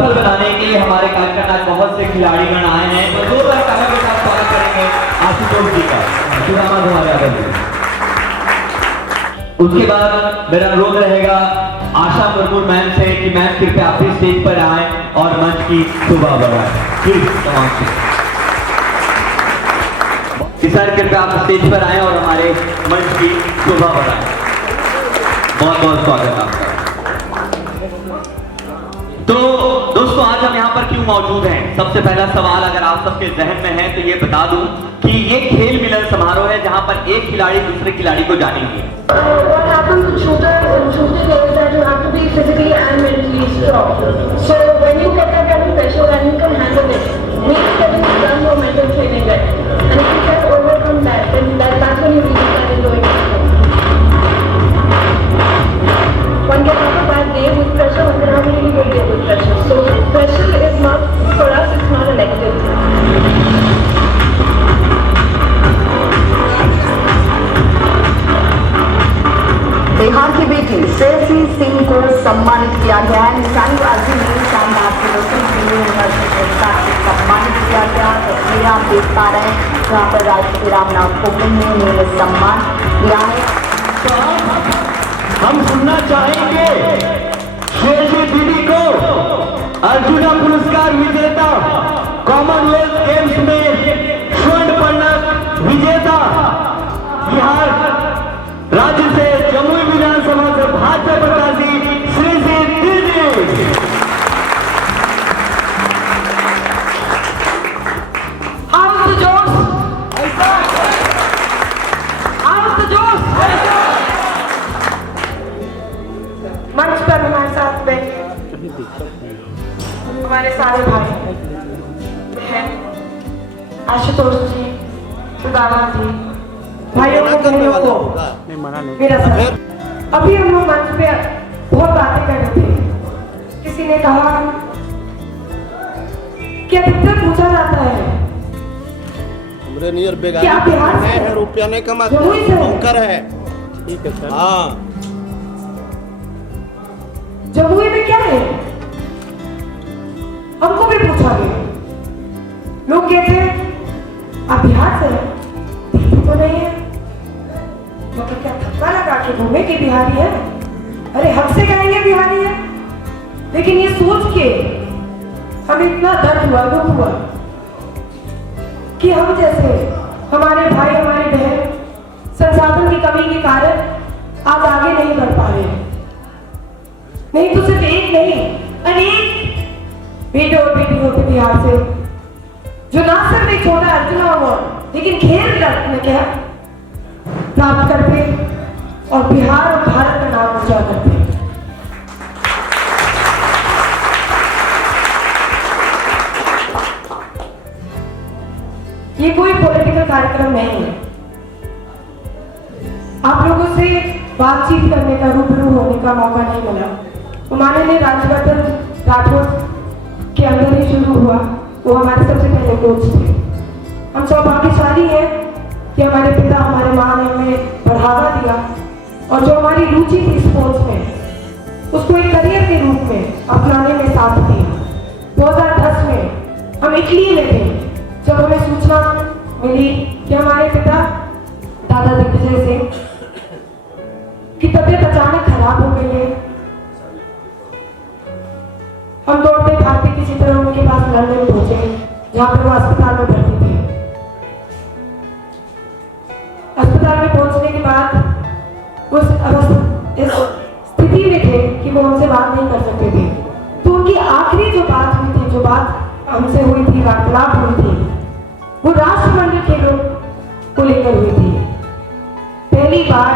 सफल बनाने के लिए हमारे कार्यक्रम आज बहुत से खिलाड़ीगण आए हैं, तो जोरदार तालियों के साथ स्वागत करेंगे आशुतोष जी का, सुदामा कुमार यादव जी। उसके बाद मेरा अनुरोध रहेगा आशा मुर्मू मैम से कि मैम कृपया आप भी स्टेज पर आए और मंच की शोभा बढ़ाएं। सर कृपया आप स्टेज पर आए और हमारे मंच की शोभा बढ़ाएं। बहुत बहुत स्वागत आपका। तो दोस्तों आज हम यहाँ पर क्यों मौजूद हैं? सबसे पहला सवाल अगर आप सबके जहन में है तो ये बता दूं कि ये खेल मिलन समारोह है जहाँ पर एक खिलाड़ी दूसरे खिलाड़ी को जानेंगे। What happens with shooting is that you have to be physically and mentally strong. So when you get that kind of pressure and you can handle it, maybe getting done your mental training there. And if you can overcome that, then that's when you really start enjoying it. One can have a bad day with pressure, one can have a really good day with pressure. So pressure is not, for us, it's not a negative thing. Bihar की बेटी श्रेयसी सिंह को सम्मानित किया गया है। निशानेबाजी में शानदार प्रदर्शन के लिए पुरस्कार से सम्मानित किया गया। तस्वीरें आप देख पा रहे हैं जहाँ पर राष्ट्रपति रामनाथ कोविंद ने उन्हें सम्मान दिया है। तो हम सुनना चाहेंगे श्रेयसी दीदी को अर्जुना पुरस्कार विजेता, कॉमनवेल्थ गेम्स में स्वर्ण पदक विजेता, बिहार राज्य से जमुई विधानसभा से भाजपा प्रत्याशी श्रेयसी दीदी। How's the Josh? How's the Josh? मंच पर हमारे साथ बैठे हमारे सारे भाई बहन, आशुतोष जी, सुदामा जी, भाइयों को बहनों को मेरा सर। अभी हम लोग मंच पे बहुत बातें कर रहे थे। किसी ने कहा कि अधिकतर पूछा जाता है कि आप बिहार से हैं, रुपया नहीं कमाते, जमुई से नौकर है। ठीक है सर। हाँ, जमुई में क्या है? हमको भी पूछा गया। लोग कहते हैं आप बिहार से हैं, तो नहीं है मतलब क्या धक्का लगा के घूमे कि बिहारी है? अरे हमसे कहेंगे बिहारी है। लेकिन ये सोच के हमें इतना दर्द हुआ, दुख हुआ कि हम जैसे हमारे भाई हमारी बहन संसाधन की कमी के कारण आज आगे नहीं बढ़ पा रहे हैं। नहीं तो सिर्फ एक नहीं, अनेक बेटे और बेटियों के बिहार से जो ना सिर्फ एक छोटा अर्जुन अवार्ड लेकिन खेल रत्न में क्या प्राप्त करते और बिहार और भारत का नाम ऊंचा करते। ये कोई पॉलिटिकल कार्यक्रम नहीं है। आप लोगों से बातचीत करने का, रूबरू होने का मौका नहीं मिला। माननीय राज्यवर्धन राठौर के अंदर ही शुरू हुआ। वो हमारे सबसे पहले कोच थे। हम सौभाग्यशाली हैं कि हमारे पिता हमारे माँ ने हमें बढ़ावा दिया और जो हमारी रुचि थी स्पोर्ट्स में उसको एक करियर के रूप में अपनाने में साथ दिया। 2010 में हम इटली में थे जब हमें सूचना मिली कि हमारे पिता दादा दिग्विजय सिंह की तबीयत अचानक खराब हो गई है। हम दौड़ते भागते किसी तरह उनके पास लंदन पहुंचे जहाँ पर वो अस्पताल में भर्ती थे। अस्पताल में पहुंचने के बाद इस स्थिति में थे कि वो हमसे बात नहीं कर सकते थे। तो उनकी आखिरी जो बात हुई थी, जो बात हमसे हुई थी, वार्तालाप हुई थी, वो राष्ट्रमंडल खेलों को लेकर हुई थी। पहली बार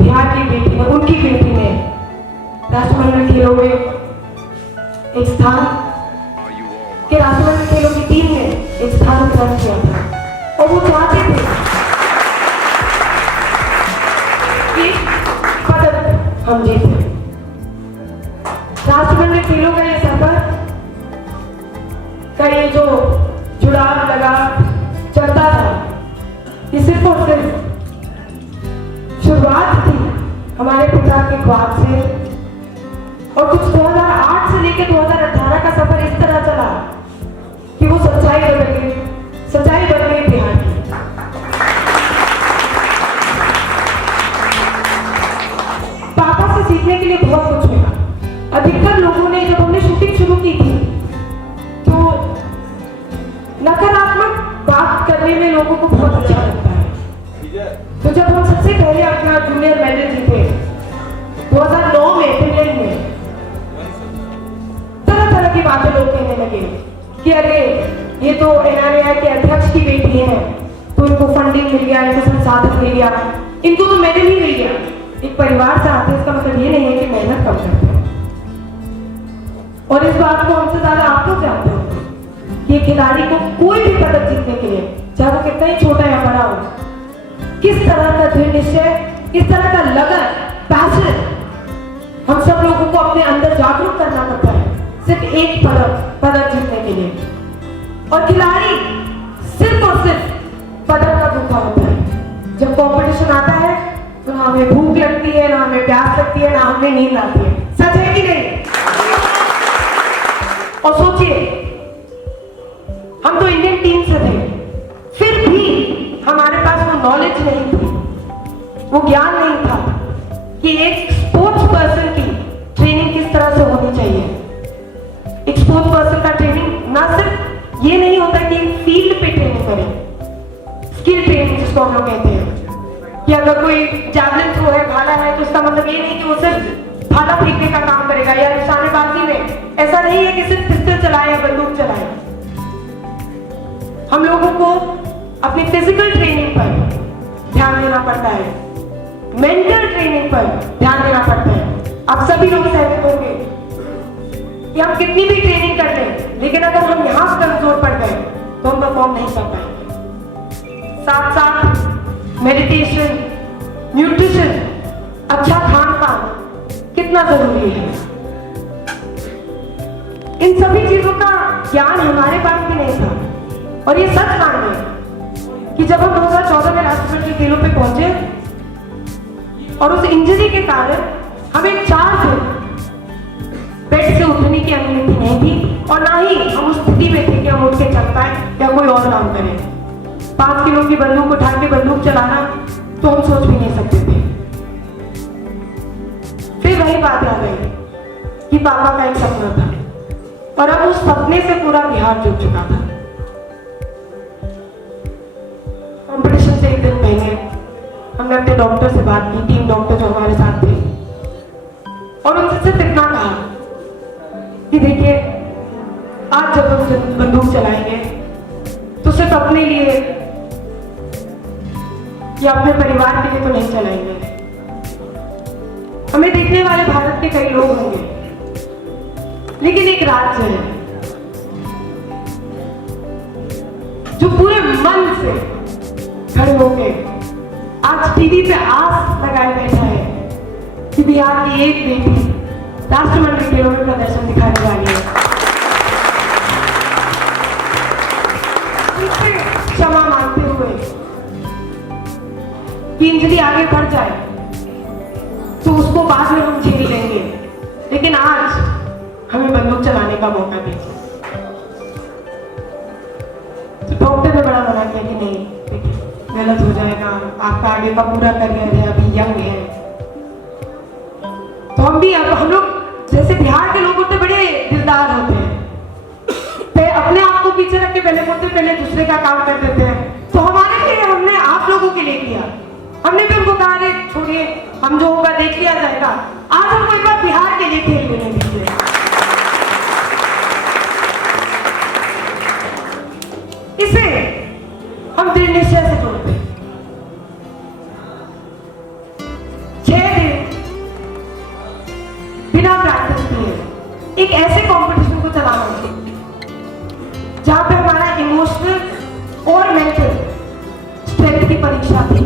बिहार की बेटी ने, उनकी बेटी ने राष्ट्रमंडल खेलों में एक स्थान के राष्ट्रमंडल खेलों की टीम ने एक स्थान ग्रहण किया था और वो चाहते थे कि पदक हम जीते। राष्ट्रमंडल खेलों का ये सफर का ये जो जुड़ाव लगा चलता था, ये सिर्फ और सिर्फ शुरुआत थी हमारे पिता के ख्वाब से। और कुछ 2008 से लेकर 2018 सही में लोगों को बहुत अच्छा लगता है। तो जब हम सबसे पहले अपना जूनियर मेडल जीते 2009 में फिनलैंड में, तरह तरह की बातें लोग कहने लगे कि अरे ये तो NRAI के अध्यक्ष की बेटी है, तो इनको फंडिंग मिल गया, इनको संसाधन मिल गया, इनको तो मेडल ही मिल गया। एक परिवार से आते हैं, इसका मतलब ये नहीं है कि मेहनत कम करते हैं। और इस बात को हमसे ज्यादा आप लोग जानते हो कि खिलाड़ी को कोई भी पदक जीतने के लिए, चाहे वो कितना ही छोटा या बड़ा हो, किस तरह का दृढ़ निश्चय, किस तरह का लगन, पैशन हम सब लोगों को अपने अंदर जागरूक करना पड़ता है सिर्फ एक पदक जीतने के लिए। और खिलाड़ी सिर्फ और सिर्फ पदक का भूखा होता है। जब कंपटीशन आता है तो ना हमें भूख लगती है, ना हमें प्यास लगती है, ना हमें नींद आती है। सच है कि नहीं? और सोचिए, हम तो इंडियन टीम से थे, फिर भी हमारे पास वो नॉलेज नहीं थी, वो ज्ञान नहीं था कि एक स्पोर्ट्स पर्सन की ट्रेनिंग किस तरह से होनी चाहिए। एक स्पोर्ट्स पर्सन का ट्रेनिंग ना सिर्फ ये नहीं होता कि फील्ड पे ट्रेनिंग करें, स्किल ट्रेनिंग जिसको हम लोग कहते हैं, कि अगर कोई जैवलिन थ्रो है, भाला है, तो इसका मतलब ये नहीं कि वो सिर्फ भाला फेंकने का काम करेगा, या निशानेबाजी में ऐसा नहीं है कि सिर्फ पिस्टल चलाए या बंदूक चलाए। हम लोगों को अपनी फिजिकल ट्रेनिंग पर ध्यान देना पड़ता है, मेंटल ट्रेनिंग पर ध्यान देना पड़ता है। आप सभी लोग सहमत होंगे कि हम कितनी भी ट्रेनिंग कर लें, लेकिन अगर हम यहां कमजोर पड़ गए तो हम परफॉर्म नहीं कर पाएंगे। साथ साथ मेडिटेशन, न्यूट्रिशन, अच्छा खान पान कितना जरूरी है। इन सभी चीजों का ज्ञान हमारे पास भी नहीं था। और ये सच मानिए कि जब हम 2014 में राष्ट्रमंडल के खेलों पे पहुंचे और उस इंजरी के कारण हमें 4 दिन बेड से उठने की अनुमति नहीं थी, और ना ही हम उस स्थिति में थे कि हम उठ के चल पाए या कोई और काम करें। 5 किलो की बंदूक उठा के बंदूक चलाना तो हम सोच भी नहीं सकते थे। फिर वही बात आ गई कि पापा का एक सपना था, और अब उस सपने से पूरा बिहार जुट चुका था। कंपटीशन से एक दिन पहले हमने अपने डॉक्टर से बात की, टीम डॉक्टर जो हमारे साथ थे, और उनसे सिर्फ इतना कहा कि देखिए, आज जब हम बंदूक चलाएंगे तो सिर्फ अपने लिए या अपने परिवार के लिए तो नहीं चलाएंगे। हमें देखने वाले भारत के कई लोग होंगे, लेकिन एक राज्य है जो पूरे मन से खड़े होके आज टीवी पे आस लगाए बैठा है कि बिहार की एक बेटी राष्ट्रमंडल खेलों में प्रदर्शन दिखाने वाली है। क्षमा मांगते हुए कि इंजरी आगे बढ़ जाए तो उसको बाद में हम झेल लेंगे, लेकिन आज हमें बंदूक चलाने का मौका दीजिए। तो डॉक्टर ने बड़ा मना किया कि नहीं, देखिए गलत हो जाएगा, आपका आगे का पूरा करियर है, अभी यंग है। तो हम लोग जैसे बिहार के लोग होते बड़े दिलदार होते हैं, अपने आप को पीछे रख के पहले बोलते, पहले दूसरे का काम कर देते हैं। तो हमारे लिए हमने आप लोगों के लिए किया, हमने भी उनको कहा अरे छोड़िए, हम जो होगा देख लिया जाएगा। आज हमको एक बार बिहार के लिए खेल लेने दीजिए। इसे हम दृढ़ निश्चय से जोड़ते हैं। 6 दिन बिना प्रैक्टिस किए एक ऐसे कंपटीशन को चलाना चाहिए जहां पे हमारा इमोशनल और मेंटल स्ट्रेंथ की परीक्षा थी।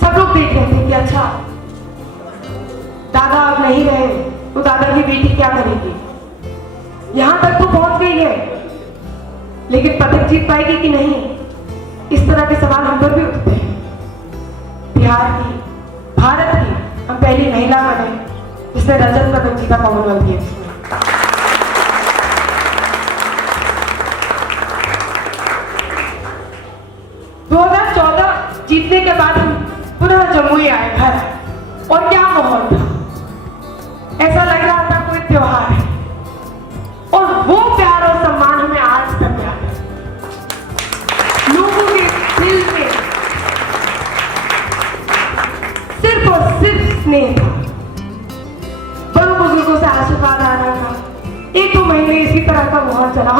सब लोग देख रहे थे कि अच्छा दादा अब नहीं रहे तो दादा की बेटी क्या करेगी। यहां तक तो पहुंच गई है, लेकिन पदक जीत पाएगी कि नहीं, इस तरह के सवाल हम पर भी उठते हैं। बिहार की, भारत की हम पहली महिला बने जिसने रजत पदक जीता कॉमनवेल्थ गेम्स में। 2014 जीतने के बाद हम पुनः जमुई आए घर, और क्या माहौल था, ऐसा लग रहा था कोई त्योहार है। और वो प्यार और सम्मान हमें आज तक याद है।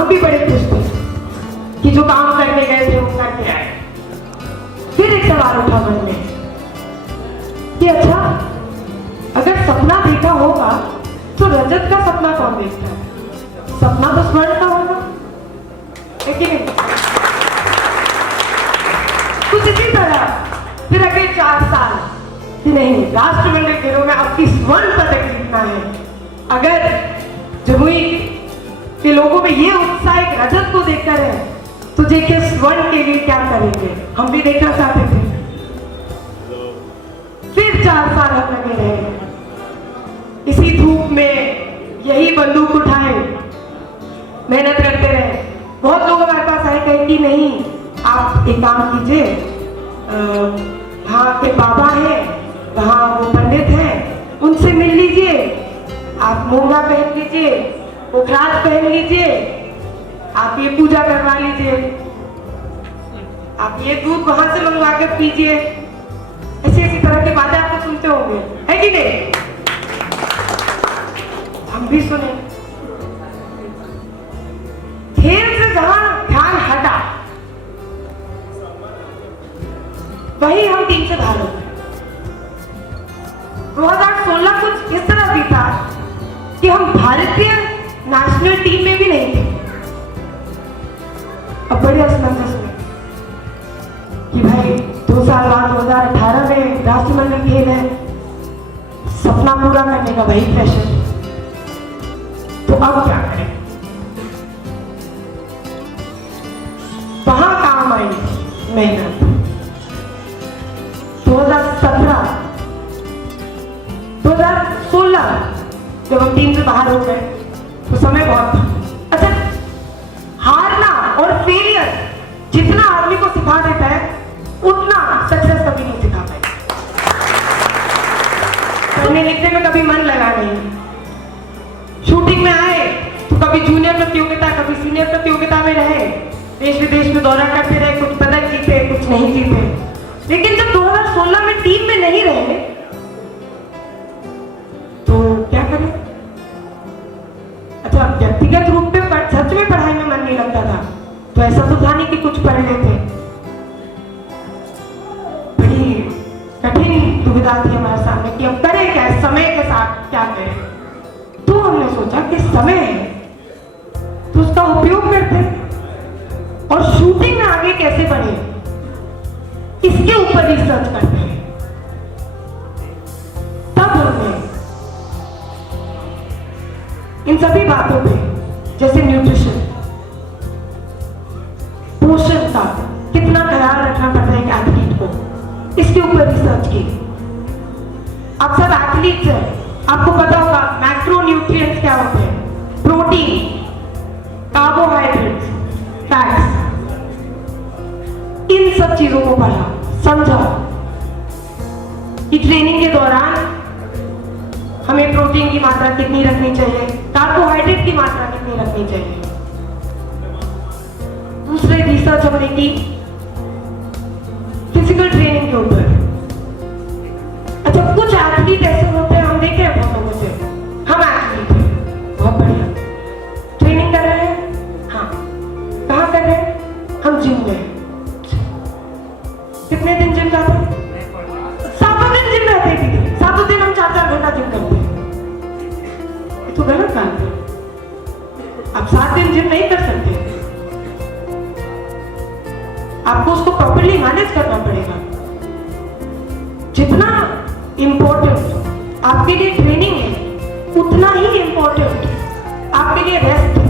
हम भी बड़े खुश थे कि जो काम करने गए थे वो करके आए। फिर एक सवाल उठा मन में कि अच्छा, अगर सपना देखा होगा तो रजत का सपना कौन देखता है? सपना तो स्वर्ण का होगा, है कि नहीं? कुछ इसी तरह फिर अगले 4 साल कि नहीं, राष्ट्रमंडल खेलों में आपकी स्वर्ण पदक जीतना है। अगर जमुई के लोगों में ये उत्साह एक रजत को देखकर है तो देखिए स्वर्ण के लिए क्या करेंगे, हम भी देखना चाहते थे। फिर 4 साल हम लगे रहे इसी धूप में, यही बंदूक उठाए, मेहनत करते रहे। बहुत लोग हमारे पास आए, कहे कि नहीं आप एक काम कीजिए, वहाँ के बाबा हैं, वहाँ वो पंडित हैं, उनसे मिल लीजिए, आप मोंगा पहन लीजिए, पोखराज पहन लीजिए, आप ये पूजा करवा लीजिए, आप ये दूध वहां से मंगवा कर पीजिए। ऐसी तरह की बातें आपको सुनते होंगे, है कि नहीं? हम भी सुने। खेल से जहां ध्यान हटा वही हम टीम से बाहर हो गए। 2016 कुछ इस तरह भी था कि हम भारतीय नेशनल टीम में भी नहीं थे। अब बड़े असमंजस में कि भाई 2 साल बाद 2018 में राष्ट्रमंडल खेल है, सपना पूरा करने का वही प्रेशर, तो अब क्या करें? वहां काम आई मेहनत। 2017 2016 जब हम टीम से बाहर हो गए तो समय बहुत था। अच्छा, हारना और फेलियर जितना आदमी को सिखा देता है उतना सक्सेस कभी नहीं सिखा पाए। पढ़ने लिखने में कभी मन लगा नहीं, शूटिंग में आए तो कभी जूनियर प्रतियोगिता कभी सीनियर प्रतियोगिता में रहे, देश विदेश में दौरा करते रहे, कुछ पदक जीते कुछ नहीं जीते। लेकिन जब 2016 में टीम में नहीं रहे तो क्या करें? अच्छा, व्यक्तिगत रूप में सच में पढ़ाई में मन नहीं लगता था, तो ऐसा तो था नहीं कि कुछ पढ़ लेते। बड़ी कठिन दुविधा थी हमारे सामने कि हम करें क्या, समय के साथ क्या करें। तो हमने सोचा कि समय है तो उसका उपयोग करते और शूटिंग में आगे कैसे बढ़े इसके ऊपर रिसर्च करते हैं। तब हमने इन सभी बातों पे, जैसे न्यूट्रिशन, पोषण का कितना ख्याल रखना पड़ता है एक एथलीट को, इसके ऊपर रिसर्च की। आप सब एथलीट्स हैं, आपको पता होगा मैक्रो न्यूट्रिएंट्स क्या होते हैं, प्रोटीन, कार्बोहाइड्रेट्स, फैट्स, इन सब चीजों को पढ़ा, समझा कि ट्रेनिंग के दौरान हमें प्रोटीन की मात्रा कितनी रखनी चाहिए, कार्बोहाइड्रेट की मात्रा कितनी रखनी चाहिए। दूसरे रिसर्च हमने की फिजिकल ट्रेनिंग के ऊपर। अच्छा, कुछ एथलीट ऐसे होते हैं, हम देखे हैं बहुत लोगों से, हम एथलीट हैं, बहुत बढ़िया ट्रेनिंग कर रहे हैं, हाँ कहाँ कर रहे हैं? हम जिम में। कितने दिन जिम जाते हैं? 7 दिन जिम रहते हैं, 7 दिन हम 4-4 घंटा जिम करते हैं। ये तो गलत बात है, आप 7 दिन जिम नहीं कर सकते, आपको उसको प्रॉपर्ली मैनेज करना पड़ेगा। जितना इंपॉर्टेंट आपके लिए ट्रेनिंग है उतना ही इंपॉर्टेंट आपके लिए रेस्ट है।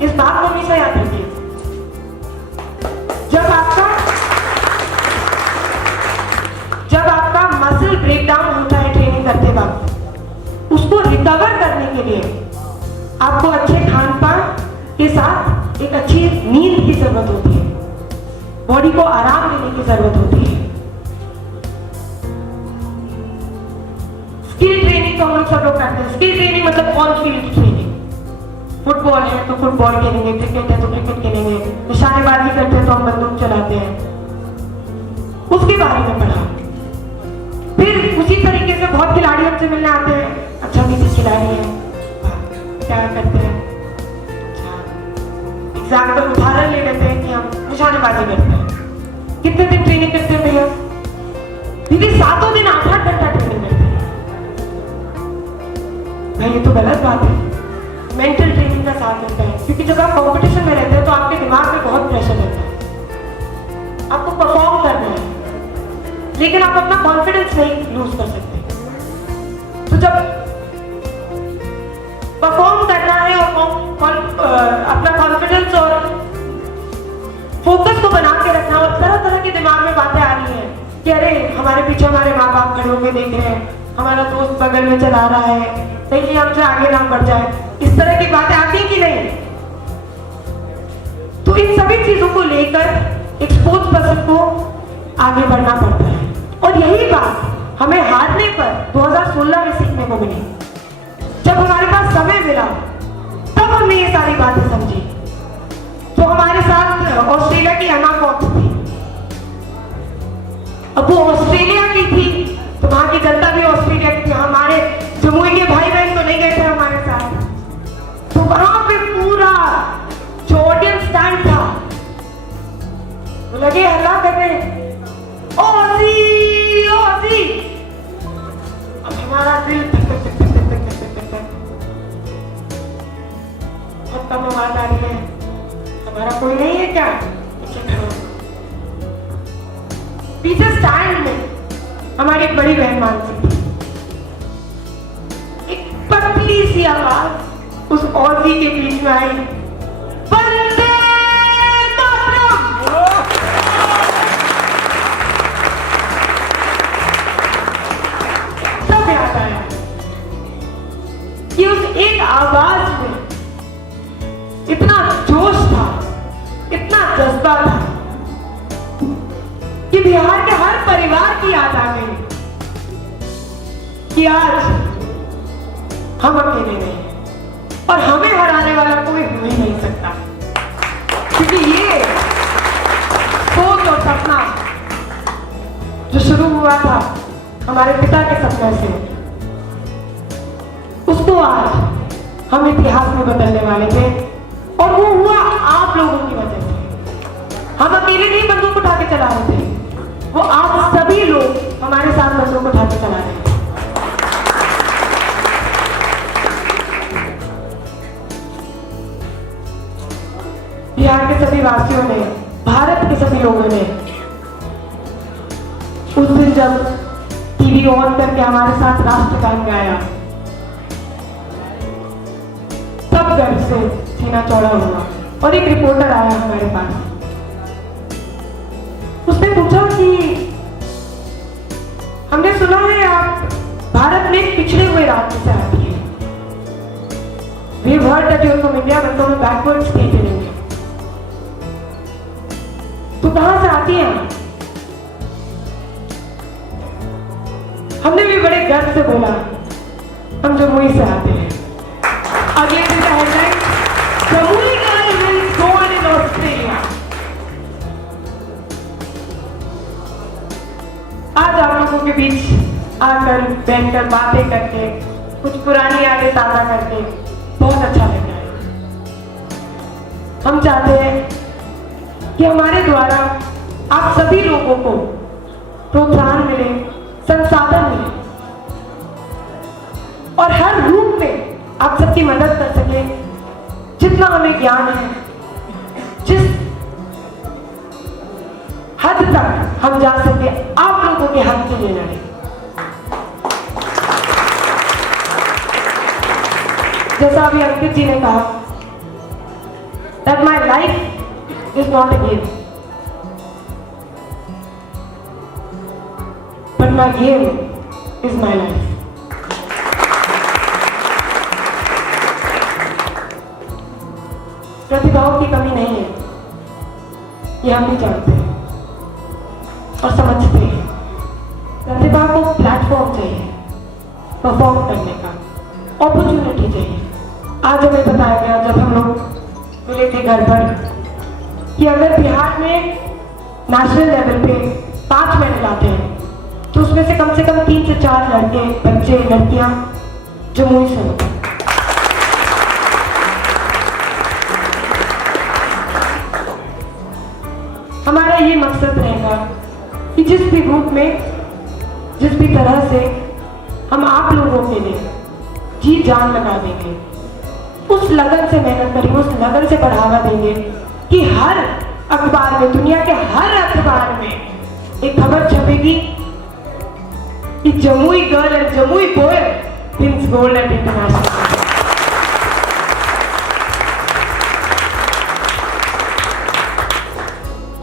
इस बात को हमेशा याद रखिए। जब आपका मसल ब्रेकडाउन होता है ट्रेनिंग करते वक्त, उसको रिकवर करने के लिए आपको अच्छे खान पान के साथ एक अच्छी नींद की जरूरत होती है, बॉडी को आराम देने की जरूरत होती है। स्किल ट्रेनिंग तो हम लोग सब लोग करते हैं। स्किल ट्रेनिंग मतलब ऑन फील्ड ट्रेनिंग। फुटबॉल है तो फुटबॉल खेलेंगे, क्रिकेट है तो क्रिकेट खेलेंगे, निशानेबाजी करते हैं तो हम बंदूक चलाते हैं, उसके बारे में पढ़ा। फिर उसी तरीके से बहुत खिलाड़ी हमसे मिलने आते हैं, अच्छा किसी खिलाड़ी है, क्या करते हैं, अच्छा एग्जाम्पल उदाहरण ले लेते हैं कि हम निशानेबाजी करते हैं, कितने दिन ट्रेनिंग करते हैं भैया? दीदी 7 दिन 8-8 घंटा ट्रेनिंग करते हैं। भाई ये तो गलत बात है। मेंटल ट्रेनिंग का साथ होता है, क्योंकि जब आप कंपटीशन में रहते हैं तो आपके दिमाग में बहुत प्रेशर रहता है, आपको परफॉर्म करना है, लेकिन आप अपना कॉन्फिडेंस नहीं लूज कर सकते। तो जब परफॉर्म करना है और अपना कॉन्फिडेंस और फोकस को बना के रखना, और तरह तरह के दिमाग में बातें आ रही हैं कि अरे हमारे पीछे हमारे माँ बाप खड़े होकर देख रहे हैं, हमारा दोस्त बगल में चला रहा है, कहीं हमसे आगे ना बढ़ जाए, इस तरह की बातें आती कि नहीं? तो इन सभी चीजों को लेकर एक स्पोर्ट्स पर्सन को आगे बढ़ना पड़ता है, और यही बात हमें हारने पर 2016 में सीखने को मिली। जब हमारे पास समय मिला तब हमने ये सारी बातें समझी। तो हमारे साथ ऑस्ट्रेलिया की एमा फॉक्स थी। अब वो ऑस्ट्रेलिया की थी तो वहां की जनता भी ऑस्ट्रेलिया की थी। हमारे जमुई के भाई बहन तो नहीं गए थे हमारे साथ। तो वहां पे पूरा जो ऑडियंस स्टैंड था वो लगे हल्ला करने, ओजी ओजी। अब हमारा दिल बहुत कम आवाज आ रही है, हमारा कोई नहीं है क्या? पीछे स्टैंड में हमारी एक बड़ी बहन मानसी थी। एक पतली सी आवाज उस औरती के बीच में आई, वंदे मातरम। सब याद आया कि उस एक आवाज में इतना जोश था, इतना जज्बा था कि बिहार के हर परिवार की याद आ गई कि आज हम अकेले नहीं और हमें हराने वाला कोई हो ही नहीं सकता, क्योंकि ये सोच और सपना जो शुरू हुआ था हमारे पिता के सपने से, उसको आज हम इतिहास में बदलने वाले थे, और वो हुआ आप लोगों की वजह से। हम अकेले नहीं बंदूक उठा के चला रहे थे, वो आप सभी लोग हमारे साथ बंदूक उठा के चला रहे हैं। बिहार के सभी वासियों ने, भारत के सभी लोगों ने उस दिन जब टीवी ऑन करके हमारे साथ राष्ट्रगान गाया, तब गर्व से सीना चौड़ा हुआ। और एक रिपोर्टर आया हमारे पास, उसने पूछा कि हमने सुना है आप भारत में एक पिछड़े हुए राज्य से आती है। We've heard that you're from India, but from a backward state in India. तो कहां से आती हैं? हमने भी बड़े गर्व से बोला हम जमुई से आते हैं। अगले दिन का headline, Jamui girl wills born in Australia. आज आप लोगों के बीच आकर बैठकर बातें करके, कुछ पुरानी यादें ताजा करके बहुत अच्छा लग रहा है। हम चाहते हैं कि हमारे द्वारा आप सभी लोगों को प्रोत्साहन मिले, संसाधन मिले, और हर रूप में आप सबकी मदद कर सके। जितना हमें ज्ञान है, जिस हद तक हम जा सके, आप लोगों के हक के लिए लड़े। जैसा अभी अंकित जी ने कहा, that my life is not a game, but my game is my life. प्रतिभाओं की कमी नहीं है, ये हम भी जानते हैं और समझते हैं। प्रतिभा को प्लेटफॉर्म चाहिए, परफॉर्म करने का अपॉर्चुनिटी चाहिए। आज हमें बताया गया जब हम लोग मिले थे घर पर कि अगर बिहार में नेशनल लेवल पे 5 मेडल आते हैं तो उसमें से कम 3 से 4 लड़के, बच्चे, लड़कियां जमुई से होते हैं। हमारा ये मकसद रहेगा कि जिस भी रूप में, जिस भी तरह से हम आप लोगों के लिए जी जान लगा देंगे, उस लगन से मेहनत करेंगे, उस लगन से बढ़ावा देंगे कि हर अखबार में, दुनिया के हर अखबार में एक खबर छपेगी कि Jamui girl and Jamui boy wins gold eight international.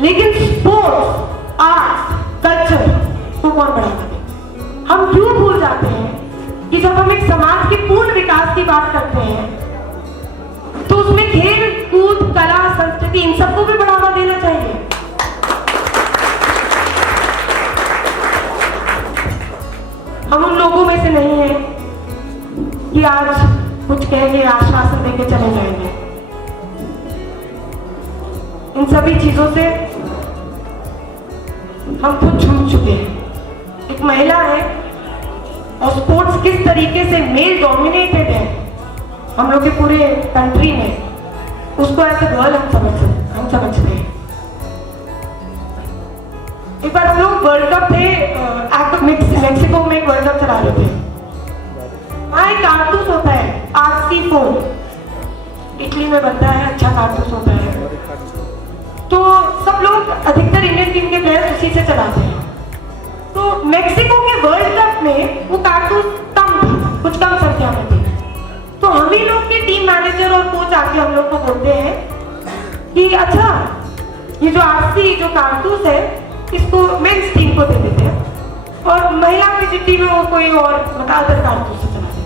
लेकिन स्पोर्ट्स, आर्ट, कल्चर को कौन बढ़ावा दे? हम क्यों भूल जाते हैं कि जब हम एक समाज के पूर्ण विकास की बात करते हैं तो उसमें खेल कूद, कला, संस्कृति, इन सबको भी बढ़ावा देना चाहिए। हम उन लोगों में से नहीं हैं कि आज कुछ कहेंगे, आश्वासन देके चले जाएंगे। इन सभी चीजों से हम खुद छूट चुके हैं। एक महिला है और स्पोर्ट्स किस तरीके से मेल डोमिनेटेड है हम लोग के पूरे कंट्री में, उसको एज अ गर्ल हम समझते हैं। एक बार हम लोग वर्ल्ड कप थे, मेक्सिको में एक वर्ल्ड कप चला रहे थे। वहाँ एक कारतूस होता है RC4, इटली में बनता है, अच्छा कारतूस होता है। तो सब लोग, अधिकतर इंडियन टीम के प्लेयर्स उसी से चलाते हैं। तो मेक्सिको के वर्ल्ड कप में वो कारतूस कम था, कुछ कम संख्या में थे। तो हम ही लोग के टीम मैनेजर और कोच आके हम लोग को बोलते हैं कि अच्छा, ये जो RC जो कारतूस है इसको मेंस टीम को दे देते हैं और महिला की टीम में वो कोई और अदर कारतूस से चला दे।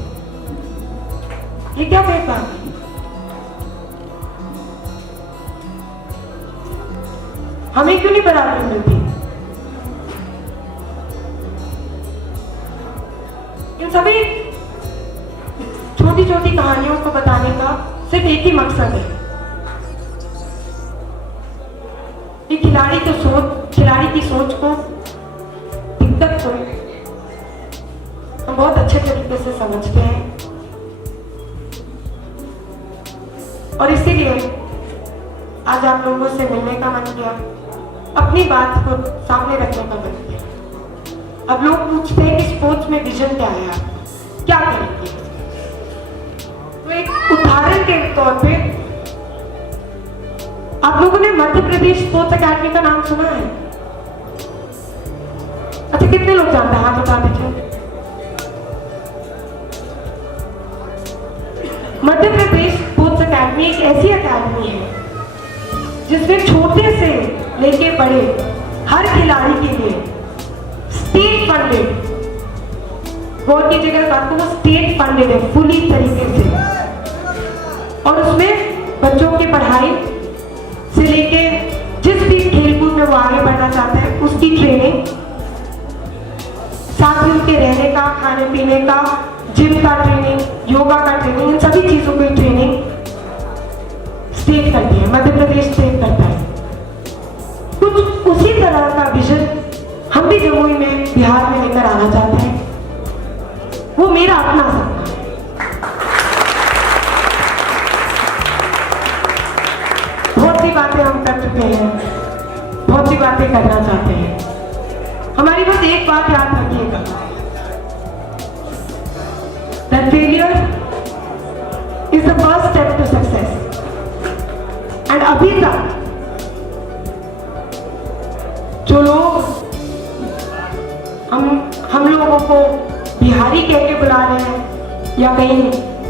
ये क्या भेदभाव है? हमें क्यों नहीं बराबरी मिलती? इन सभी छोटी छोटी कहानियों को बताने का सिर्फ एक ही मकसद है कि खिलाड़ी की सोच को, दिक्कत को हम बहुत अच्छे तरीके से समझते हैं और इसीलिए आज आप लोगों से मिलने का मन किया, अपनी बात को सामने रखने का मन किया। अब लोग पूछते हैं कि स्पोर्ट्स में विजन क्या है, आप क्या करेंगे? तो एक उदाहरण के तौर पे आप लोगों ने मध्य प्रदेश स्पोर्ट्स अकेडमी का नाम सुना है? अच्छा, कितने लोग जानते हैं? हाथ उठा दीजिए। मध्य प्रदेश स्पोर्ट्स अकेडमी एक ऐसी अकेडमी है जिसमें छोटे से लेके बड़े हर खिलाड़ी के लिए स्टेट फंडेड, गौर कीजिएगा बात को, वो स्टेट फंडेड है फुली तरीके से। और उसमें बच्चों की पढ़ाई से लेके जिस भी खेलकूद में वो आगे बढ़ना चाहते हैं उसकी ट्रेनिंग, साथ ही उनके रहने का, खाने पीने का, जिम का ट्रेनिंग, योगा का ट्रेनिंग, इन सभी चीजों की ट्रेनिंग स्टेट करती है, मध्य प्रदेश स्टेट करता है। कुछ उसी तरह का विजन हम भी जमुई में, बिहार में लेकर आना चाहते हैं। वो मेरा अपना सपना है। बहुत सी बातें हम कर चुके हैं, बहुत सी बातें करना चाहते हैं। हमारी बस एक बात याद रखिएगा, that failure is the first step to success। And अभी तक जो लोग हम लोगों को बिहारी कह के बुला रहे हैं या कहीं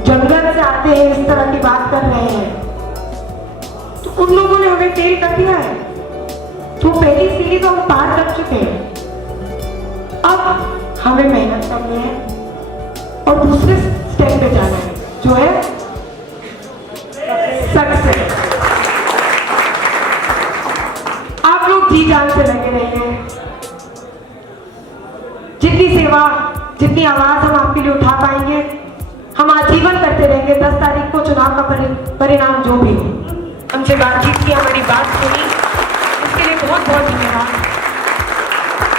जंगल से आते हैं इस तरह की बात कर रहे हैं, तो उन लोगों ने हमें फेल कर दिया है। तो पहली सीढ़ी तो हम पार कर चुके हैं, अब हमें मेहनत करनी है और दूसरे स्टेप पे जाना है जो है सक्सेस। आप लोग जी जान से लगे रहिए, जितनी सेवा, जितनी आवाज हम आपके लिए उठा पाएंगे हम आजीवन करते रहेंगे। 10 तारीख को चुनाव का परिणाम जो भी हो, हमसे बातचीत की, हमारी बात सुनी, इसके लिए बहुत बहुत धन्यवाद।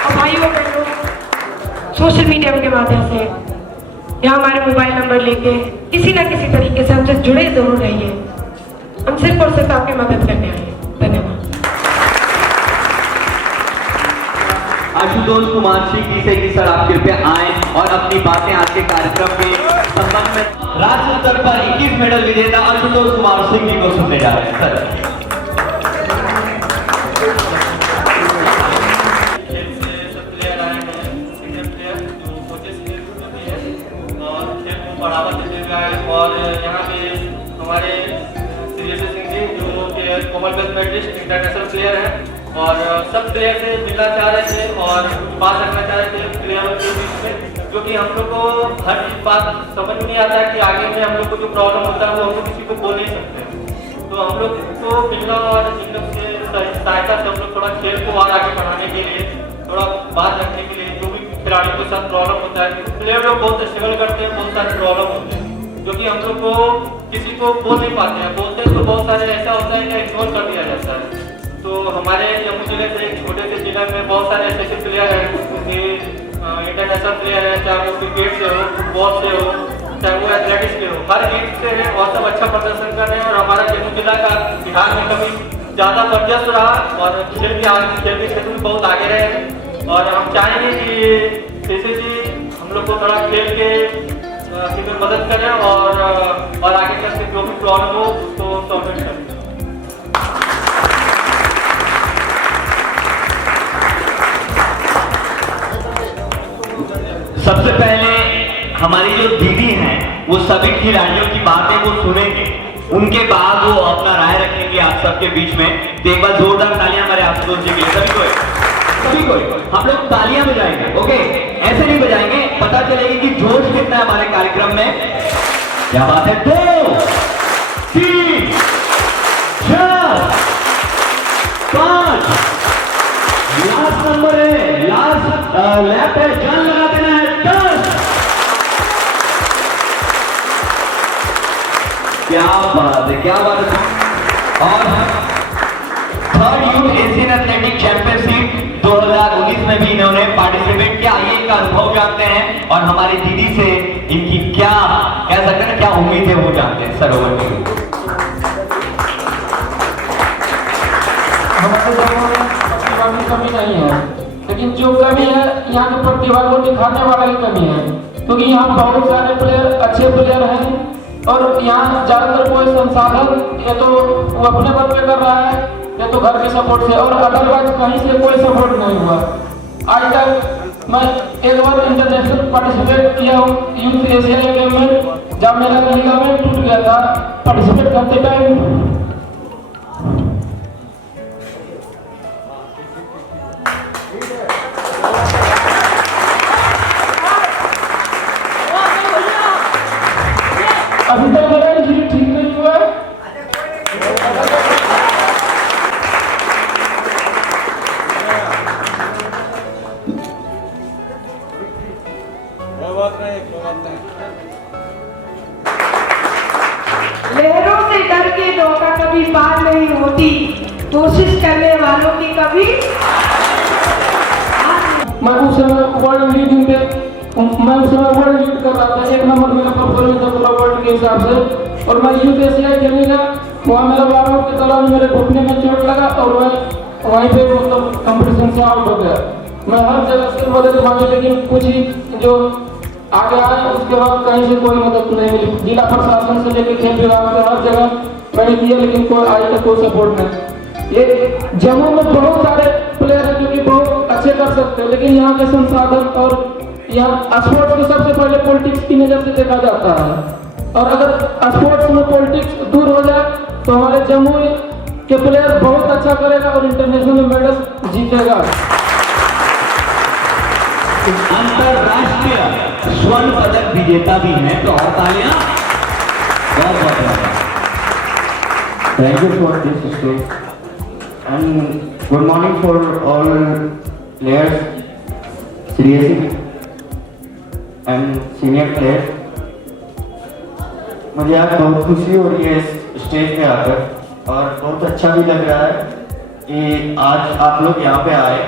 और भाइयों बहनों, सोशल मीडिया के माध्यम से या हमारे मोबाइल नंबर लेके किसी ना किसी तरीके से हमसे जुड़े जरूर रहिए। हम सिर्फ और सिर्फ आपकी मदद करने आए हैं। धन्यवाद। आशुतोष कुमार सिंह जी से कि सर आप कृपया आए और अपनी बातें आज के कार्यक्रम के संबंध में राज्य स्तर पर 21 मेडल विजेता आशुतोष कुमार सिंह जी को सुनने जा रहे हैं सर। बढ़ावा देते हुए आए और यहाँ पे हमारे श्री सिंह जी जो कि कॉमनवेल्थ मेडलिस्ट इंटरनेशनल प्लेयर हैं और सब प्लेयर से मिलना चाह रहे थे और बात रखना चाह रहे थे प्लेयरों के बीच में, क्योंकि हम लोग को हर बात समझ में नहीं आता कि आगे में हम लोग को जो प्रॉब्लम होता है वो हम लोग किसी को बोल नहीं सकते। तो हम लोग को मिलना और इन लोग से सहायता से हम लोग थोड़ा खेल को और आगे बढ़ाने के लिए, थोड़ा बात रखने के लिए, जो भी खिलाड़ियों के साथ प्रॉब्लम होता है, प्लेयर लोग बहुत स्ट्रगल करते हैं, बहुत सारे प्रॉब्लम होते हैं जो कि हम लोग को किसी को बोल नहीं पाते हैं, बोलते हैं तो बहुत सारे ऐसा होता है कि इग्नोर कर दिया जाता है। तो हमारे जम्मू जिले से एक छोटे से जिले में बहुत सारे ऐसे ऐसे प्लेयर हैं कि इंटरनेशनल प्लेयर हैं, चाहे वो क्रिकेट से हो, फुटबॉल से हो, चाहे वो एथलेटिक्स के हो, हर गेम से हैं और सब अच्छा प्रदर्शन कर रहे हैं। और हमारा जम्मू जिला का बिहार में कभी ज़्यादा वर्चस्व रहा और खेल के क्षेत्र में बहुत आगे रहे और हम चाहेंगे कि जैसे जी हम लोग को थोड़ा खेल के में मदद करें और आगे चल के जो भी प्रॉब्लम हो उसको सॉल्व करें। सबसे पहले हमारी जो दीदी हैं वो सभी खिलाड़ियों की बातें वो सुनेंगे, उनके बाद वो अपना राय रखेंगे आप सबके बीच में। तो एक बार जोरदार तालियां हमारे आशुतोष जी के लिए, सभी को हम लोग तालियां बजाएंगे। ओके, ऐसे नहीं बजाएंगे, पता चलेगी कि जोश कितना है हमारे कार्यक्रम में। क्या बात है। 2 3 4 5 लास्ट नंबर है, लास्ट लैप है, जान लगा देना है। 10। क्या बात है, क्या बात है। और 3rd youth Asian athletic championship 2019 में भी इन्होंने पार्टिसिपेट किया। ये एक अनुभव जानते हैं और हमारी दीदी से इनकी क्या कह सकते हैं, क्या उम्मीद है वो जानते हैं। Sir over to you. हमारे जम्मू में प्रतिभा की कमी नहीं है, लेकिन जो कमी है यहाँ के प्रतिभा को दिखाने वाला ही कमी है, क्योंकि यहाँ बहुत सारे प्लेयर अच्छे प्लेयर हैं और यहाँ ज्यादातर कोई संसाधन या तो वो अपने बल पे कर रहा है या तो घर के सपोर्ट से, और अदरवाइज कहीं से कोई सपोर्ट नहीं हुआ। आज तक मैं एक बार इंटरनेशनल पार्टिसिपेट किया हूँ यूथ एशिया गेम में, जब मेरा लिगामेंट टूट गया था पार्टिसिपेट करते टाइम। अभी तक मेरा इंजरी ठीक नहीं हुआ है। लहरों से डर के नौका कभी पार नहीं होती, कोशिश करने वालों की कभी। मैं उस समय वर्ल्ड लीडिंग पे वर्ल्ड लीड कर रहा था, 1 नंबर मेरा परफॉर्मेंस था पूरा वर्ल्ड के हिसाब से। और मैं यूथ एशिया खेलने का वहाँ मेरा 12 के दौरान मेरे घुटने में चोट लगा और मैं वहीं पे मतलब कंपटीशन से आउट हो गया। मैं हर जगह से मदद मांगी, लेकिन कुछ ही जो आगे आए उसके बाद कहीं से कोई मदद नहीं मिली। जिला प्रशासन से लेकर खेल विभाग से हर जगह मैंने किया, लेकिन कोई आज तक कोई सपोर्ट नहीं। ये जम्मू में बहुत सारे प्लेयर हैं जो कि बहुत अच्छे कर सकते हैं, लेकिन यहाँ के संसाधन और यहाँ स्पोर्ट्स को सबसे पहले पॉलिटिक्स की नज़र से देखा जाता है, और अगर स्पोर्ट्स में पॉलिटिक्स दूर हो जाए तो हमारे जम्मू के प्लेयर बहुत अच्छा करेगा और इंटरनेशनल मेडल जीतेगा। अंतरराष्ट्रीय स्वर्ण पदक विजेता भी हैं, तो और तालियां। बहुत बहुत Thank you for this stage and good morning for all players, seriously and senior players. मुझे आज बहुत खुशी हो रही है इस स्टेज पे आकर और बहुत अच्छा भी लग रहा है कि आज आप लोग यहाँ पे आए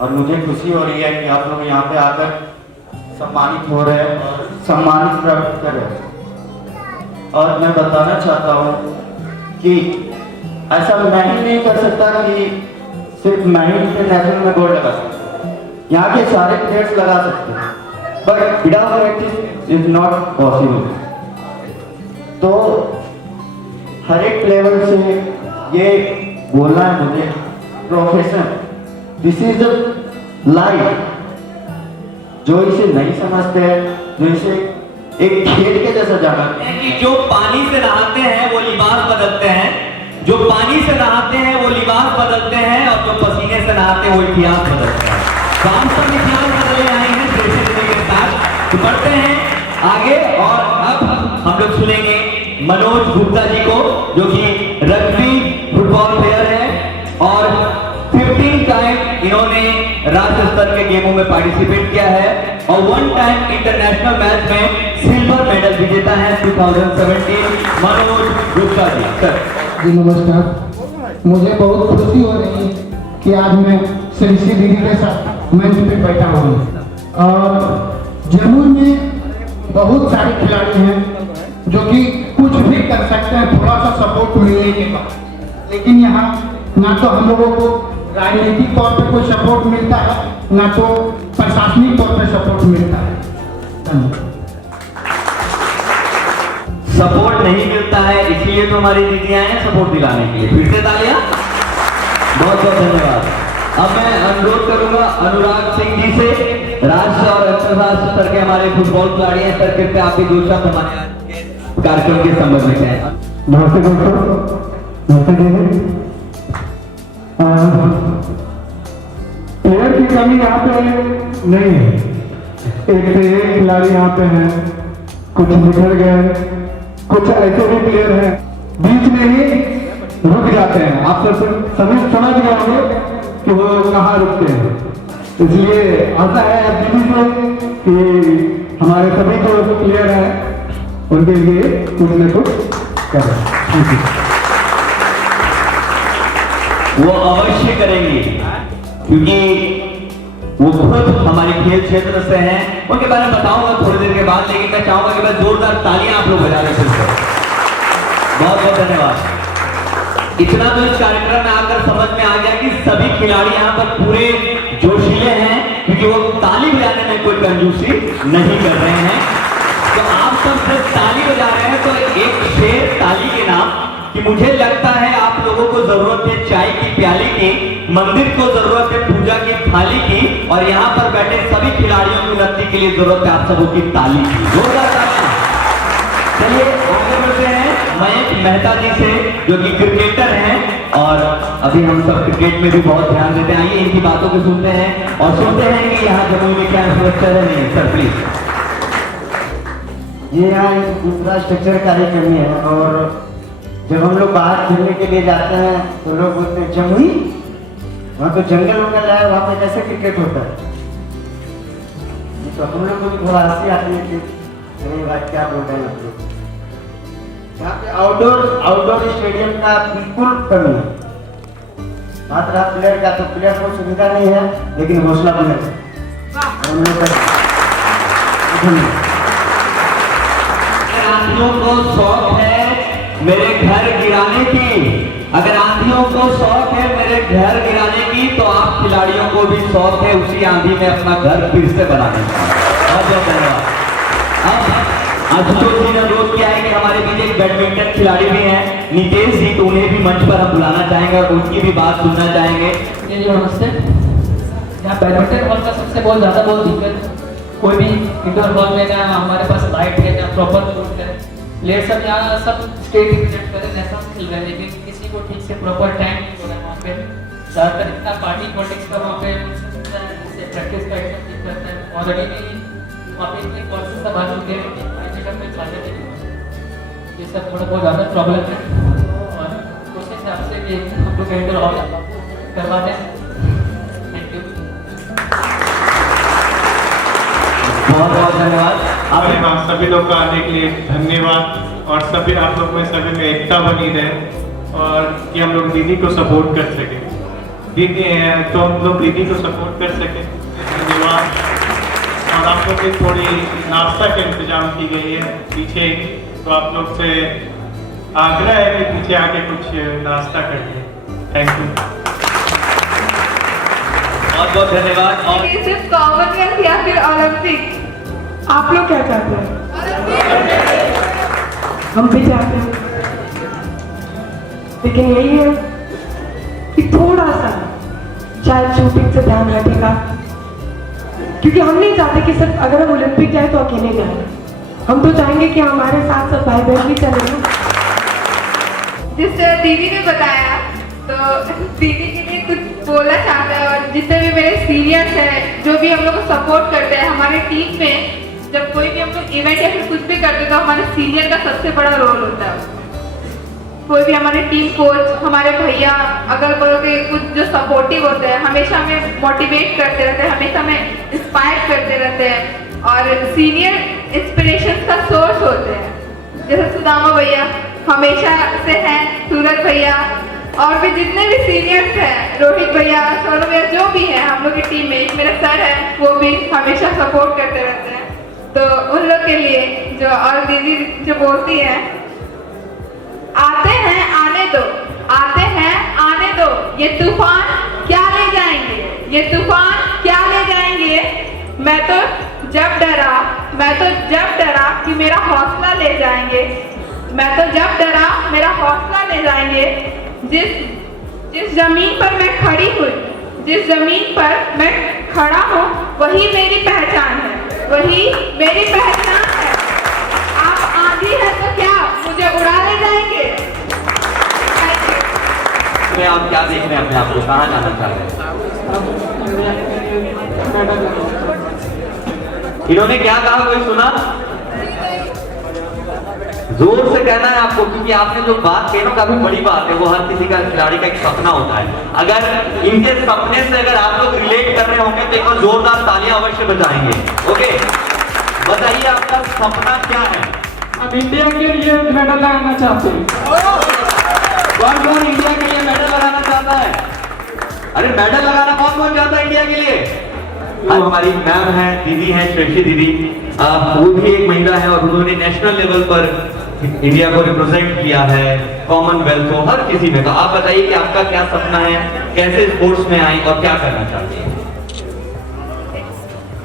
और मुझे खुशी हो रही है कि आप लोग यहाँ पे आकर सम्मानित हो रहे हैं और सम्मानित प्राप्त कर रहे हैं। और मैं बताना चाहता हूँ कि ऐसा मैं ही नहीं कर सकता कि सिर्फ मैं ही इंटरनेशनल में गोल्ड लगा सकता। यहाँ के सारे प्लेयर्स लगा सकते हैं, but without practice is not possible. तो हर एक लेवल से ये बोलना है मुझे, profession this is a life. जो इसे नहीं समझते हैं, जो इसे एक खेल के जैसा जानते हैं कि जो पानी से नहाते हैं वो लिबास बदलते हैं, जो पानी से नहाते हैं वो लिबास बदलते हैं, और जो पसीने से नहाते हैं वो इतिहास बदलते हैं। तो हम सब इतिहास बदलने आए हैं देश के साथ। तो बढ़ते हैं आगे, और अब हम लोग सुनेंगे मनोज गुप्ता जी को, जो कि रग्बी फुटबॉल प्लेयर है और 15 टाइम इन्होंने राज्य स्तर के गेमों में पार्टिसिपेट किया है और 1 टाइम इंटरनेशनल मैच में सिल्वर मेडल विजेता है 2017। मनोज गुप्ता जी सर। जी नमस्कार। मुझे बहुत खुशी हो रही है कि आज मैं श्री दीदी के साथ मंच पे बैठा हूँ। और जमुई में बहुत सारे खिलाड़ी हैं जो कि कुछ भी कर सकते हैं थोड़ा सा सपोर्ट मिलने के बाद, लेकिन यहाँ ना तो हम लोगों को राजनीतिक तौर पे कोई सपोर्ट मिलता है, ना तो प्रशासनिक तौर पे सपोर्ट मिलता है। धन्यवाद। सपोर्ट नहीं मिलता है, इसलिए तो हमारी दीदियां हैं सपोर्ट दिलाने के लिए। फिर से तालियां। बहुत बहुत धन्यवाद। अब मैं अनुरोध करूंगा अनुराग सिंह जी से, राज्य और अंतरराष्ट्रीय स्तर के हमारे फुटबॉल खिलाड़ी हैं। सर कृपया आप भी दो शब्द हमारे कार्यक्रम के संबंध में कहें। नमस्ते दोस्तों, नमस्ते दीदी। प्लेयर की कमी यहाँ पे नहीं है, एक से एक खिलाड़ी यहाँ पे हैं, कुछ निखर गए, कुछ ऐसे भी प्लेयर हैं बीच में ही रुक जाते हैं। आप सब सभी समझ गए होंगे कि वो कहाँ रुकते हैं। इसलिए आशा है दीदी से कि हमारे सभी जो प्लेयर हैं उनके लिए कुछ न कुछ करें। Thank you. वो अवश्य करेंगे, क्योंकि वो खुद हमारे खेल क्षेत्र से हैं। उनके बारे में बताऊंगा थोड़ी देर के बाद, लेकिन मैं चाहूंगा कि मैं जोरदार तालियां आप लोग बजा दें फिर से। बहुत बहुत धन्यवाद। इतना तो इस कार्यक्रम में आकर समझ में आ गया कि सभी खिलाड़ी यहाँ पर पूरे जोशीले हैं, क्योंकि वो ताली बजाने में कोई कंजूसी नहीं कर रहे हैं। तो आप सब जब ताली बजा रहे हैं तो एक शेर ताली के नाम कि मुझे लगता है आप लोगों को जरूरत है चाय की प्याली की, मंदिर को जरूरत है पूजा की थाली की, और यहाँ पर बैठे सभी खिलाड़ियों की उन्नति के लिए जरूरत है आप सबों की ताली की। जोरदार तालियां। चलिए आगे बढ़ते हैं मयंक मेहता जी से, जो कि क्रिकेटर हैं और अभी हम सब क्रिकेट में भी बहुत ध्यान देते हैं। आइए इनकी बातों को सुनते हैं और सुनते हैं कि यहाँ जमुई में क्या सुरक्षा है नहीं। Sir please. ये यहाँ एक दूसरा स्ट्रक्चर कार्यक्रम है, और जब हम लोग बाहर खेलने के लिए जाते हैं तो लोग बोलते हैं जमुई, वहाँ तो जंगल वंगल है, वहाँ पे कैसे क्रिकेट होता है। तो हम लोग को भी थोड़ा हंसी आती है कि अरे भाई क्या बोल रहे हैं आप लोग। यहाँ पे आउटडोर स्टेडियम का बिल्कुल कमी है। बात रहा प्लेयर का, तो प्लेयर को सुविधा नहीं है, लेकिन हौसला प्लेयर हम लोग आंधियों को शौक है मेरे घर गिराने की, अगर आंधियों को शौक है मेरे घर गिराने की, तो आप खिलाड़ियों को भी शौक है उसी आंधी में अपना घर फिर से बनाने का। बहुत बहुत धन्यवाद। अब आशुतोष जी ने अनुरोध किया है कि हमारे बीच एक बैडमिंटन खिलाड़ी भी हैं नितेश जी, तो उन्हें भी मंच पर हम बुलाना चाहेंगे और उनकी भी बात सुनना चाहेंगे। जी नमस्ते। यहाँ बैडमिंटन हॉल का सबसे बहुत ज़्यादा बहुत दिक्कत, कोई भी इंडोर हॉल में ना हमारे पास लाइट है, ना प्रॉपर कोर्ट है। प्लेयर सब यहाँ सब स्टेट रिप्रेजेंट करें जैसा खेल रहे हैं, लेकिन किसी को ठीक से प्रॉपर टाइम नहीं हो रहा है। वहाँ पे ज़्यादातर इतना पार्टी पॉलिटिक्स का वहाँ पे प्रैक्टिस का एकदम दिक्कत है। और अभी भी वहाँ पे इतने कोर्सेज सब आ चुके हैं, में फायदा नहीं हुआ। ये सब थोड़ा बहुत ज़्यादा प्रॉब्लम है, और कोशिश है आपसे कि हम लोग इंडोर हॉल करवा दें। Thank you. बहुत बहुत धन्यवाद। आप सभी लोग का आने के लिए धन्यवाद, और सभी आप लोग में सभी में एकता बनी रहे, और कि हम लोग दीदी को सपोर्ट कर सके। दीदी हैं तो हम लोग दीदी को सपोर्ट कर सके। धन्यवाद। और आप लोग की थोड़ी नाश्ता का इंतजाम की गई है पीछे, तो आप लोग से आग्रह है कि पीछे आके कुछ नाश्ता करिए। Thank you. बहुत बहुत धन्यवाद। और ये सिर्फ कॉमनवेल्थ या फिर ओलंपिक, आप लोग क्या चाहते हैं? हम भी चाहते हैं, लेकिन यही है कि थोड़ा सा शायद शूटिंग से ध्यान रखेगा, क्योंकि हम नहीं चाहते कि सिर्फ अगर हम ओलंपिक जाए तो अकेले जाए। हम तो चाहेंगे कि हमारे साथ सब भाई बहन भी चले ना। जिस दीदी ने बताया, तो दीदी के लिए कुछ बोलना चाहते हैं। और जितने भी मेरे सीनियर्स हैं, जो भी हम लोग को सपोर्ट करते हैं हमारे टीम में, जब कोई भी हम लोग इवेंट या फिर कुछ भी करते हैं तो हमारे सीनियर का सबसे बड़ा रोल होता है। कोई भी हमारे टीम कोच, हमारे भैया, अगल बगल के कुछ जो सपोर्टिव होते हैं, हमेशा हमें मोटिवेट करते रहते हैं, हमेशा हमें इंस्पायर करते रहते हैं। और सीनियर इंस्पिरेशन का सोर्स होते हैं, जैसे सुदामा भैया हमेशा से हैं, सूरज भैया, और भी जितने भी सीनियर्स हैं, रोहित भैया, सौरभ भैया, जो भी हैं हम लोग की टीम में, मेरे सर हैं, वो भी हमेशा सपोर्ट करते रहते हैं। तो उन लोग के लिए जो, और दीदी जो बोलती है, आते हैं आने दो, आते हैं आने दो, ये तूफान क्या ले जाएंगे, ये तूफान क्या ले जाएंगे। मैं तो जब डरा कि मेरा हौसला ले जाएंगे, मैं तो जब डरा मेरा हौसला ले जाएंगे। जिस जमीन पर मैं खड़ी हुई, जिस जमीन पर मैं खड़ा हूँ, वही मेरी पहचान है, वही मेरी पहचान है। आप आंधी है तो क्या मुझे उड़ा ले जाएंगे? आप क्या देख रहे हैं अपने आप को, कहाँ जाना चाह रहे हैं? इन्होंने क्या कहा, कोई सुना? जोर से कहना है आपको, क्योंकि आपने जो बात कही ना काफी बड़ी बात है, वो हर किसी का, खिलाड़ी का एक सपना होता है। अगर इनके सपने से अगर आप लोग रिलेट कर रहे होंगे तो एक बार जोरदार तालियां अवश्य बजाएंगे। ओके, बताइए आपका सपना क्या है? अब इंडिया के लिए मेडल लगाना चाहते हैं। कौन कौन इंडिया के लिए मेडल लगाना चाहता है? अरे मेडल लगाना कौन कौन चाहता है इंडिया के लिए? हमारी मैम है, दीदी है, श्रेष्ठी दीदी, वो भी एक महिला है और उन्होंने नेशनल लेवल पर इंडिया को रिप्रेजेंट किया है, कॉमनवेल्थ को, हर किसी में। तो आप बताइए कि आपका क्या सपना है, कैसे स्पोर्ट्स में आई और क्या करना चाहती हैं?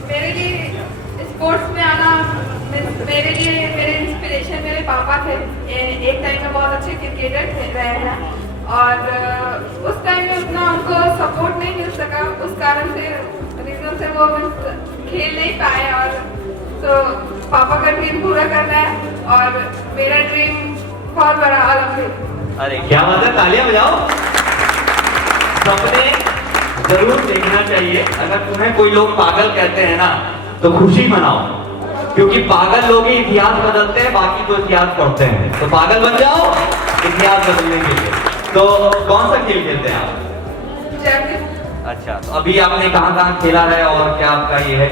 मेरे लिए स्पोर्ट्स में आना, मेरे लिए मेरे इंस्पिरेशन मेरे पापा थे। एक टाइम में बहुत अच्छे क्रिकेटर रहे हैं और उस टाइम में उतना उनको सपोर्ट नहीं मिल सका, उस कारण से रीजन से वो खेल नहीं पाए। और तो पापा का ड्रीम पूरा करना है और मेरा ड्रीम बहुत बड़ा ओलंपिक। अरे क्या बात है, तालियां बजाओ। सपने जरूर देखना चाहिए। अगर तुम्हें कोई लोग पागल कहते हैं ना तो खुशी मनाओ, क्योंकि पागल लोग ही इतिहास बदलते हैं, बाकी तो इतिहास पढ़ते हैं। तो पागल बन जाओ इतिहास बदलने के लिए। तो कौन सा खेल खेलते हैं आप? जैवलिन। अच्छा, तो अभी आपने कहाँ खेला है और क्या आपका ये है?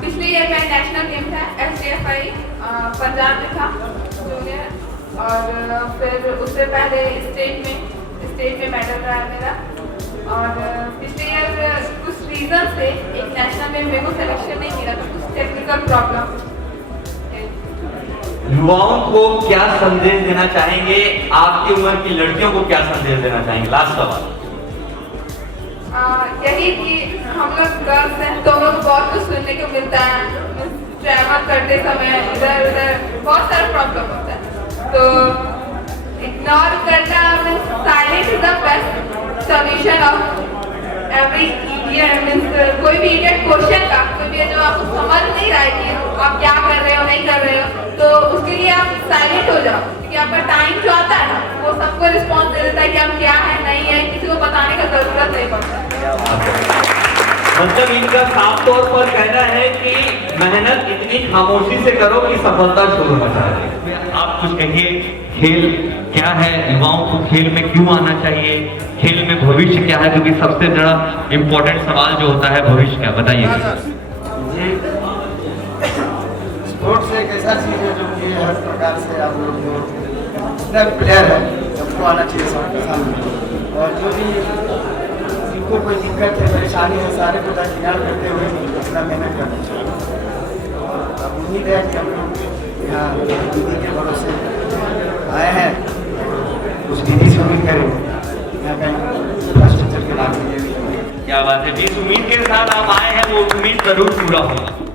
पिछले ईयर में नेशनल गेम था SDFI पंजाब में था जूनियर, और फिर उससे पहले स्टेट में मेडल रहा मेरा। और पिछले ईयर कुछ रीजन से एक नेशनल में मेरे को सिलेक्शन नहीं मिला, तो कुछ टेक्निकल प्रॉब्लम। युवाओं को क्या संदेश देना चाहेंगे, आपकी उम्र की लड़कियों को क्या संदेश देना चाहेंगे? लास्ट सवाल यही कि हम लोग गर्ल्स हैं तो हम लोग बहुत कुछ सुनने को मिलता है, ट्रैवल करते समय इधर उधर बहुत सारा प्रॉब्लम होता है, तो इग्नोर करना, silence is the best solution of every idiot. Means कोई भी इडियट क्वेश्चन का, कोई भी जो आपको समझ नहीं रहा है कि आप क्या कर रहे हो नहीं कर रहे हो, तो उसके लिए आप साइलेंट हो जाओ, क्योंकि आपका टाइम जो आता है ना वो सबको रिस्पॉन्स दे देता है कि हम क्या है नहीं है, किसी को बताने का जरूरत नहीं पड़ता। मतलब इनका साफ तौर पर कहना है कि मेहनत इतनी खामोशी से करो कि सफलता शोर मचा दे। आप कुछ कहिए, खेल क्या है, युवाओं को खेल में क्यों आना चाहिए, खेल में भविष्य क्या है, क्योंकि सबसे बड़ा इम्पोर्टेंट सवाल जो होता है भविष्य क्या, बताइए। स्पोर्ट्स एक ऐसा चीज है जो कि हर प्रकार से आप लोग जो जितना प्लेयर है सबको आना चाहिए सबके सामने, और जो भी जिनको कोई दिक्कत है परेशानी है सारे को दरकिनार करते हुए अपना मेहनत करना चाहिए। और अब उम्मीद है कि हम लोग यहाँ दीदी के भरोसे आए हैं, उस दीदी से उम्मीद करें यहाँ कहीं फर्स्ट चल के लाभ मिलेगी। क्या क्या बात है। जिस उम्मीद के साथ आप आए हैं वो उम्मीद जरूर पूरा होगा।